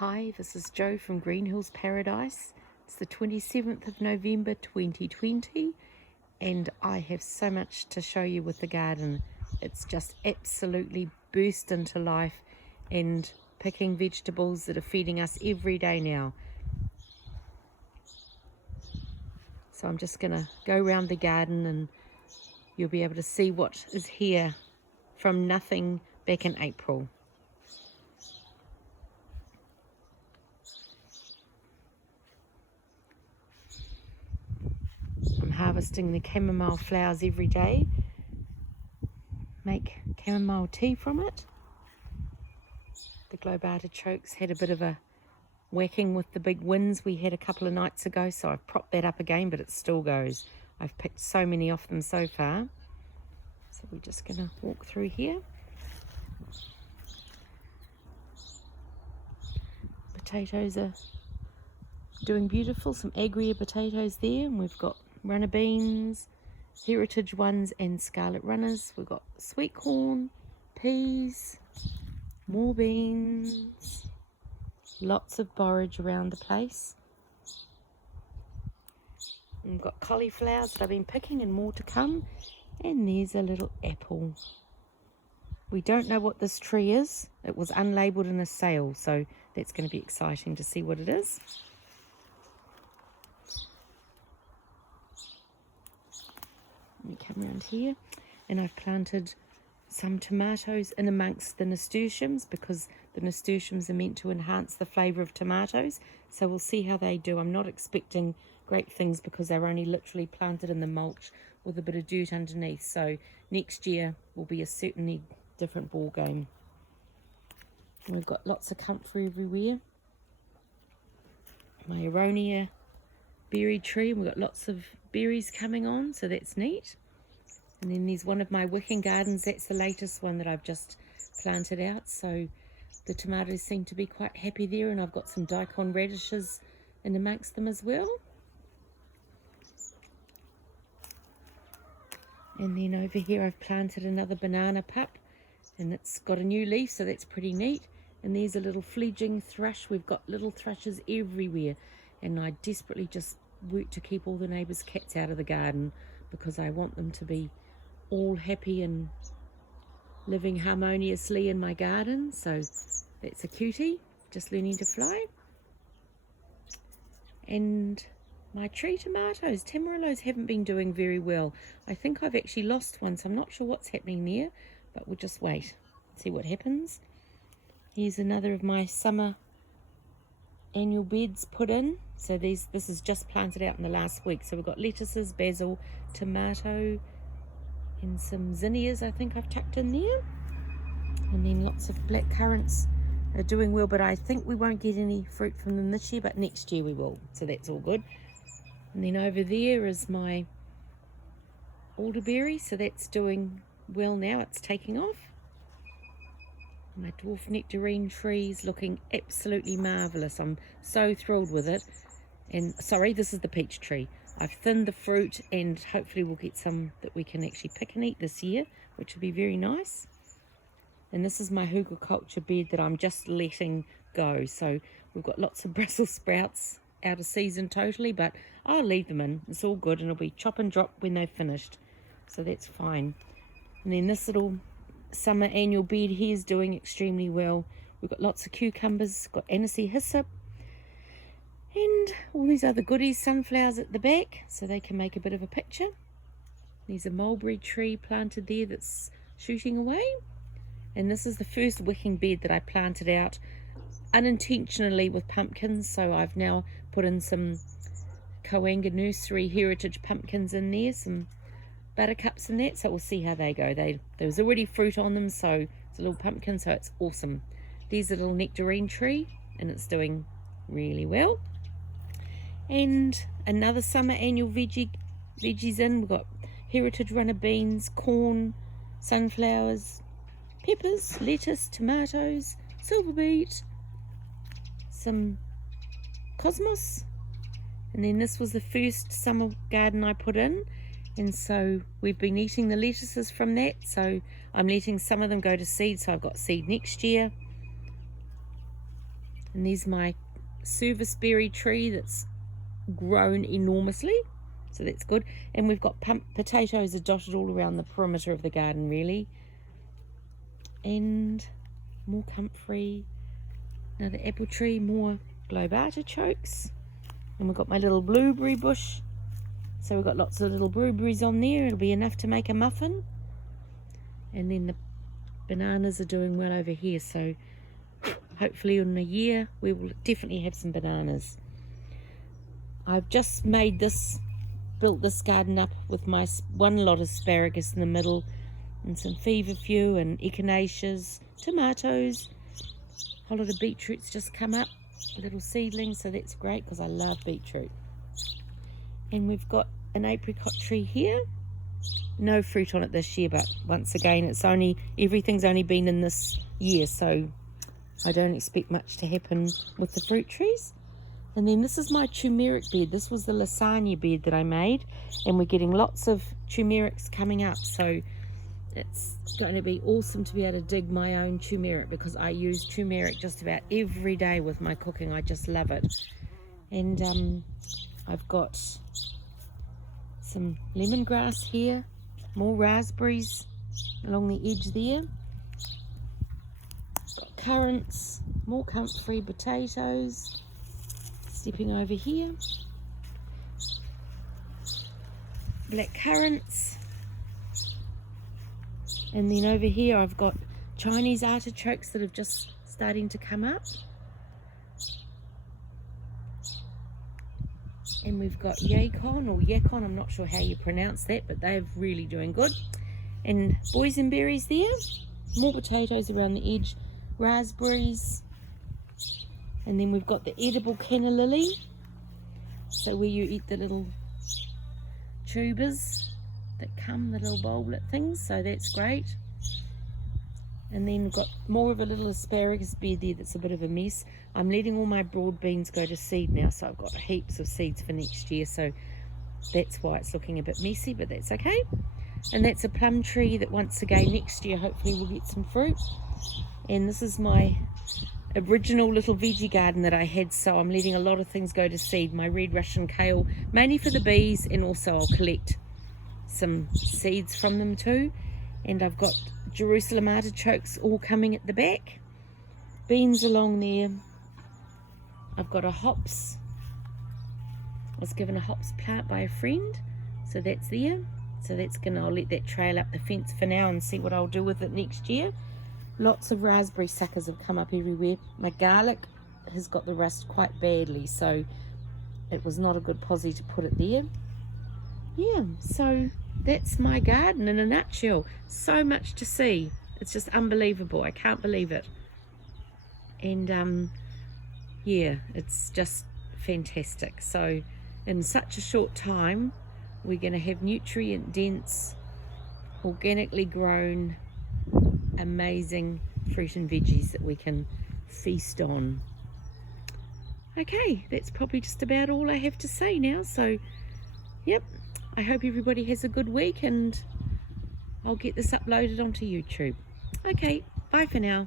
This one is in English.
Hi, this is Jo from Green Hills Paradise. It's the 27th of November 2020 and I have so much to show you with the garden. It's just absolutely burst into life and picking vegetables that are feeding us every day now. So I'm just going to go around the garden and you'll be able to see what is here from nothing back in April. I'm harvesting the chamomile flowers every day. Make chamomile tea from it. The globe artichokes had a bit of a whacking with the big winds we had a couple of nights ago, so I've propped that up again, but it still goes. I've picked so many off them so far. So we're just going to walk through here. Potatoes are doing beautiful, some Agria potatoes there, and we've got runner beans, heritage ones and scarlet runners. We've got sweet corn, peas, more beans, lots of borage around the place. And we've got cauliflowers that I've been picking and more to come, and there's a little apple. We don't know what this tree is. It was unlabelled in a sale, so that's going to be exciting to see what it is. Let me come around here, and I've planted some tomatoes in amongst the nasturtiums because the nasturtiums are meant to enhance the flavour of tomatoes, so we'll see how they do. I'm not expecting great things because they're only literally planted in the mulch with a bit of dirt underneath, so next year will be a certainly different ball game. And we've got lots of comfrey everywhere. My aronia berry tree, we've got lots of berries coming on, so that's neat. And then there's one of my wicking gardens, that's the latest one that I've just planted out, so the tomatoes seem to be quite happy there, and I've got some daikon radishes in amongst them as well. And then over here I've planted another banana pup, and it's got a new leaf, so that's pretty neat. And there's a little fledgling thrush. We've got little thrushes everywhere, and I desperately just work to keep all the neighbours' cats out of the garden because I want them to be all happy and living harmoniously in my garden. So that's a cutie, just learning to fly. And my tree tomatoes, Tamarillos, haven't been doing very well. I think I've actually lost one, so I'm not sure what's happening there, but we'll just wait, see what happens. Here's another of my summer annual beds put in. So this is just planted out in the last week. So we've got lettuces, basil, tomato, and some zinnias I think I've tucked in there. And then lots of black currants are doing well, but I think we won't get any fruit from them this year, but next year we will. So that's all good. And then over there is my elderberry, so that's doing well now, it's taking off. My dwarf nectarine tree's looking absolutely marvellous. I'm so thrilled with it. And sorry, this is the peach tree. I've thinned the fruit and hopefully we'll get some that we can actually pick and eat this year, which will be very nice. And this is my hugelkultur bed that I'm just letting go. So we've got lots of Brussels sprouts out of season totally, but I'll leave them in. It's all good, and it'll be chop and drop when they've finished. So that's fine. And then this little summer annual bed here is doing extremely well. We've got lots of cucumbers, got Anise hyssop, and all these other goodies, sunflowers at the back, so they can make a bit of a picture. There's a mulberry tree planted there that's shooting away. And this is the first wicking bed that I planted out unintentionally with pumpkins, so I've now put in some Coanga Nursery heritage pumpkins in there, some buttercups and that, so we'll see how they go. There was already fruit on them, so it's a little pumpkin, so it's awesome. There's a little nectarine tree, and it's doing really well. And another summer annual veggies in. We've got heritage runner beans, corn, sunflowers, peppers, lettuce, tomatoes, silver beet, some cosmos, and then this was the first summer garden I put in, and so we've been eating the lettuces from that, so I'm letting some of them go to seed, so I've got seed next year. And there's my serviceberry tree that's grown enormously, so that's good. And we've got potatoes are dotted all around the perimeter of the garden really. And more comfrey, another apple tree, more globe artichokes. And we've got my little blueberry bush, so we've got lots of little blueberries on there. It'll be enough to make a muffin. And then the bananas are doing well over here, so hopefully in a year we will definitely have some bananas. I've just built this garden up with my one lot of asparagus in the middle, and some feverfew and echinaceas, tomatoes, a whole lot of beetroots just come up, little seedlings, so that's great because I love beetroot. And we've got an apricot tree here. No fruit on it this year, but once again, everything's only been in this year, so I don't expect much to happen with the fruit trees. And then this is my turmeric bed. This was the lasagna bed that I made, and we're getting lots of turmerics coming up, so it's going to be awesome to be able to dig my own turmeric, because I use turmeric just about every day with my cooking. I just love it. And I've got some lemongrass here, more raspberries along the edge there, got currants, more comfrey potatoes. Stepping over here, black currants, and then over here I've got Chinese artichokes that are just starting to come up, and we've got yacon, I'm not sure how you pronounce that, but they're really doing good. And boysenberries there, more potatoes around the edge, raspberries. And then we've got the edible canna lily, so where you eat the little tubers that come, the little bowlet things, so that's great. And then we've got more of a little asparagus bed there that's a bit of a mess. I'm letting all my broad beans go to seed now, so I've got heaps of seeds for next year, so that's why it's looking a bit messy, but that's okay. And that's a plum tree that once again next year hopefully we'll get some fruit. And this is my original little veggie garden that I had, so I'm letting a lot of things go to seed. My red Russian kale, mainly for the bees, and also I'll collect some seeds from them too. And I've got Jerusalem artichokes all coming at the back, beans along there. I've got a hops, I was given a hops plant by a friend, so that's there. So that's I'll let that trail up the fence for now and see what I'll do with it next year. Lots of raspberry suckers have come up everywhere. My garlic has got the rust quite badly, so it was not a good posie to put it there. Yeah, so that's my garden in a nutshell. So much to see. It's just unbelievable. I can't believe it. And yeah, it's just fantastic. So in such a short time, we're going to have nutrient dense, organically grown, amazing fruit and veggies that we can feast on. Okay, that's probably just about all I have to say now. So yep, I hope everybody has a good week, and I'll get this uploaded onto YouTube. Okay, bye for now.